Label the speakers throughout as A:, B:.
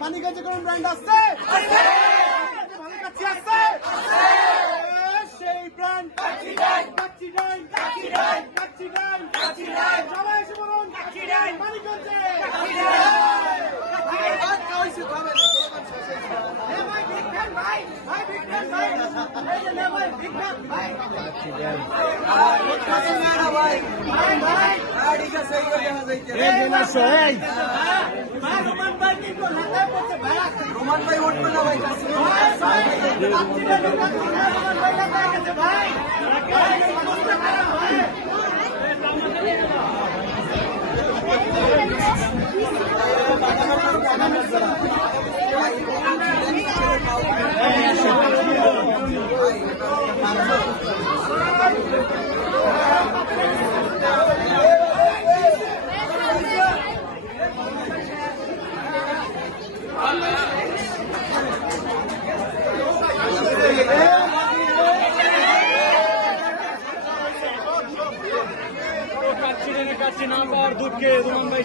A: মানিকাছে কোন ব্র্যান্ড আছে ভালো কাছে আছে সেই ব্র্যান্ড সবাই এসে বলুন কাচ্চি ভাই ভাই ভাই রোমান ভাই
B: উঠবে না ভাই
A: ভাই ভাই কাচ্চি ডাইন রোমান ভাই লাগায় গেছে ভাই ভাই সমস্ত খারাপ ভাই
C: কাচ্ছি না পাওয়ার দুঃখে রুমান ভাই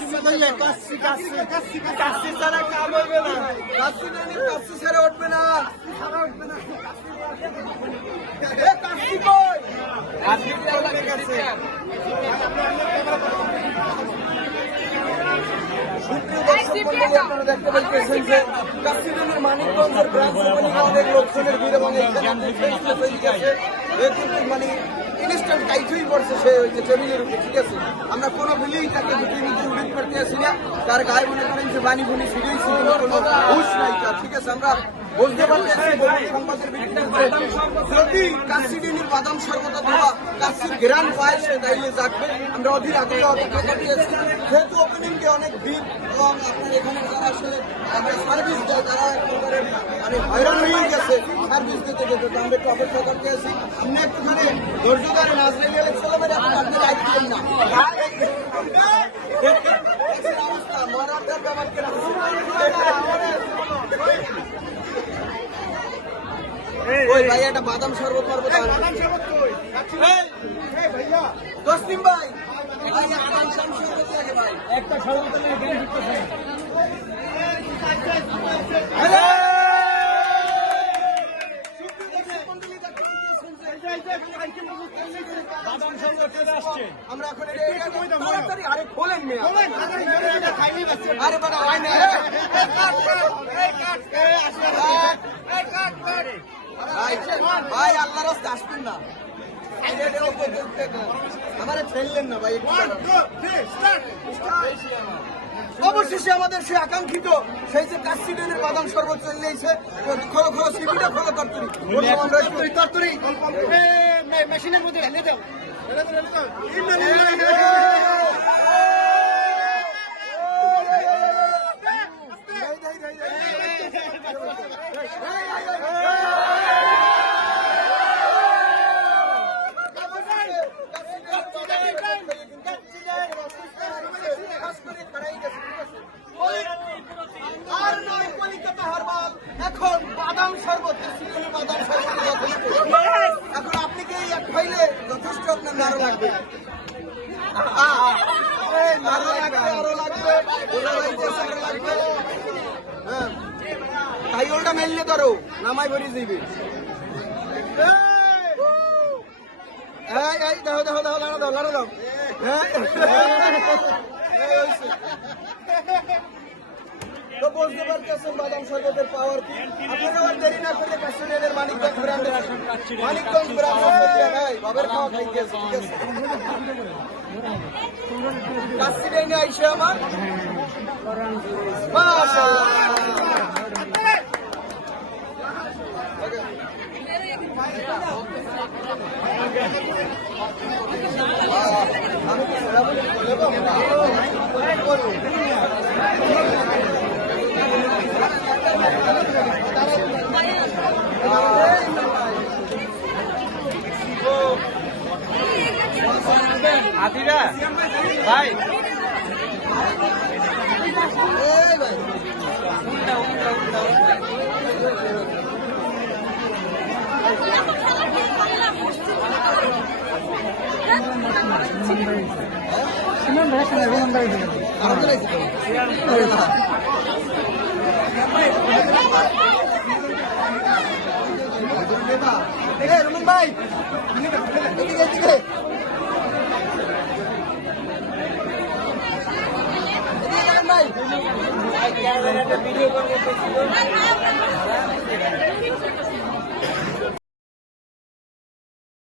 B: কাশি ধরলে কাশি কাশি কাশি কাশি ছাড়া কাম হবে না। কাশি ধরলে কাশি ছাড়া উঠবে না। এ, কাশি কই? আপনি কাছে সুপ্রিয় দর্শক মণ্ডলী, আপনারা দেখতে পাচ্ছেন যে কাশিগঞ্জের মানিকগঞ্জের ব্রাঞ্চ অনেক লোকজনের ভিড় এবং এখানে অনেক ফেসলে তৈরি আছে এ কিন্তু মানে ইনস্ট্যান্ট টাইট হয়ে পড়ছে সে ওই যে টেবিলের উপরে ঠিক আছে আমরা কোনো ভুলেই তাকে ভিতরে ভিতরে উড়িত করতে আসি না। তার গায়ে মনে করেন যে বাণী বুনি ফিরেই ছিল কোনো হুশ নাই তার ঠিক আছে আমরা বুঝতে পারতেছি যদি কাশিডিনির বাদাম শরবত অথবা কাশির গ্রান পায় সে যাকবে। আমরা অধীর আগ্রহ অপেক্ষা করতেছি যেহেতু ওপেনিংকে অনেক ভিড় এবং আপনার এখানে যারা আসলে সার্ভিস দেয় তারা একেবারে মানে হয়রান হয়ে গেছে। সার্ভিস দিতে যেতে তো আমরা একটু অপেক্ষা করতে আছি। আপনি একটুখানি ধৈর্য ধরে নাচলে গেলে আপনি রাইট না। দেখছেন অবস্থা, মরার ব্যাপারকে ওই ভাই একটা বাদাম শরবত
A: ভাইয়া
B: তসলিম ভাই ভাই একটা শরবত আমরা এখন আরে খোলেন আরে বাবা হয় ভাই ভাই আল্লাহর রাস্তা আসবেন না আমার ফেললেন ভাই অবশেষে আমাদের সেই আকাঙ্ক্ষিত সেই যে কাশিডেনের বাদাম চলে এসে খোলো খোলো সিপিটা খোলো তরতরি
A: তরতরি মেশিনের মধ্যে ঢেলে দাও ঢেলে দাও এখন আপনি কি
B: লাগবে নারো লাগবে আরও লাগবে আরও লাগবে তাই ওটা মেললে ধরো নামাই ভরি যাইবে দেখো দেখো দেখো লাড়া দাও লাড়া দাও হ্যাঁ তো বুঝতে পারতেছেন বাদাম শরবতের পাওয়ার কি? আপনারা আর দেরি না করে কাশ্মীরের মানিকগঞ্জ ব্র্যান্ডের মানিকগঞ্জ ব্র্যান্ডের ভাই বাবার খাওয়া খাইতেছে ঠিক আছে আমার মাশাআল্লাহ
C: হাতিরা ভাই
B: এই ভাই আরও দিলাইছি তো এই রুমন ভাই এদিকে এদিকে এদিকে দেখেন ভাই